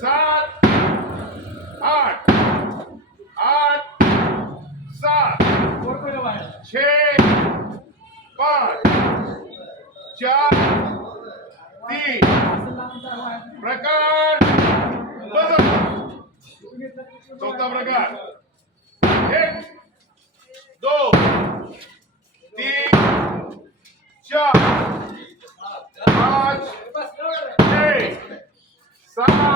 सात आठ आठ सात छ पाँच चार तीन प्रकार चौथा प्रकार एक दो तीन चार पाँच छ सात